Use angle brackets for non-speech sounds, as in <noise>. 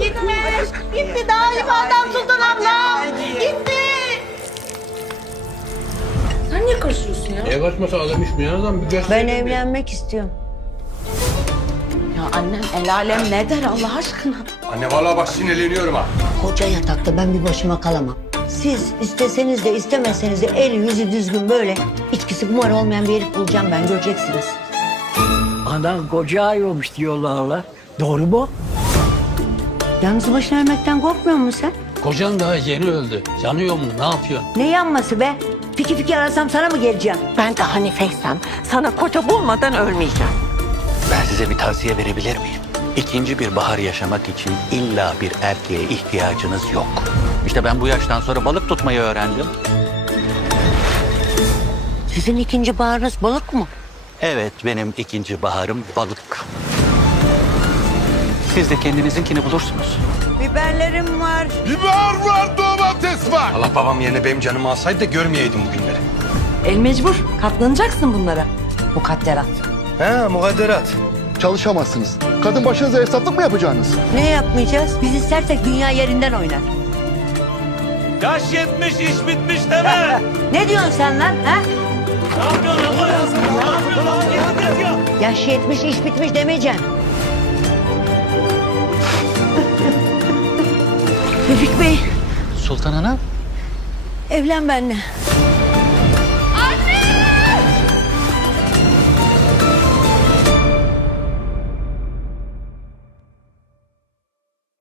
Gitmiş. Gitti daha iyi adam Sultan ablam. Gitti. Sen niye karışıyorsun ya? Ev açması adam iş mi ya? Adam bir göster. Ben evlenmek istiyorum. Ya annem el alem ne der Allah aşkına? Anne vallahi bak sinirleniyorum ha. Koca yatakta ben bir başıma kalamam. Siz isteseniz de istemeseniz de el yüzü düzgün böyle içkisi kumar olmayan bir herif bulacağım ben göreceksiniz. Anan koca ayırmış diyorlarla. Doğru mu? Yalnız başına ölmekten korkmuyor musun sen? Kocan daha yeni öldü. Yanıyor mu? Ne yapıyorsun? Ne yanması be? Piki piki arasam sana mı geleceğim? Ben de Hanife'ysem sana koca bulmadan ölmeyeceğim. Ben size bir tavsiye verebilir miyim? İkinci bir bahar yaşamak için illa bir erkeğe ihtiyacınız yok. İşte ben bu yaştan sonra balık tutmayı öğrendim. Sizin ikinci baharınız balık mı? Evet, benim ikinci baharım balık. Siz de kendinizinkini bulursunuz. Biberlerim var. Biber var, domates var. Allah babam yerine benim canımı alsaydı da görmeyeydim bu günleri. El mecbur. Katlanacaksın bunlara. Mukadderat. He mukadderat. Çalışamazsınız. Kadın başınıza esnaflık mı yapacaksınız? Ne yapmayacağız? Biz istersek dünya yerinden oynar. Yaş yetmiş iş bitmiş deme. <laughs> Ne diyorsun sen lan? Ha? ne yapıyorsun? Ne yapıyorsun lan? Git git ya. Yaş yetmiş iş bitmiş demeyeceksin. Müfik Bey Sultan Hanım, evlen benimle.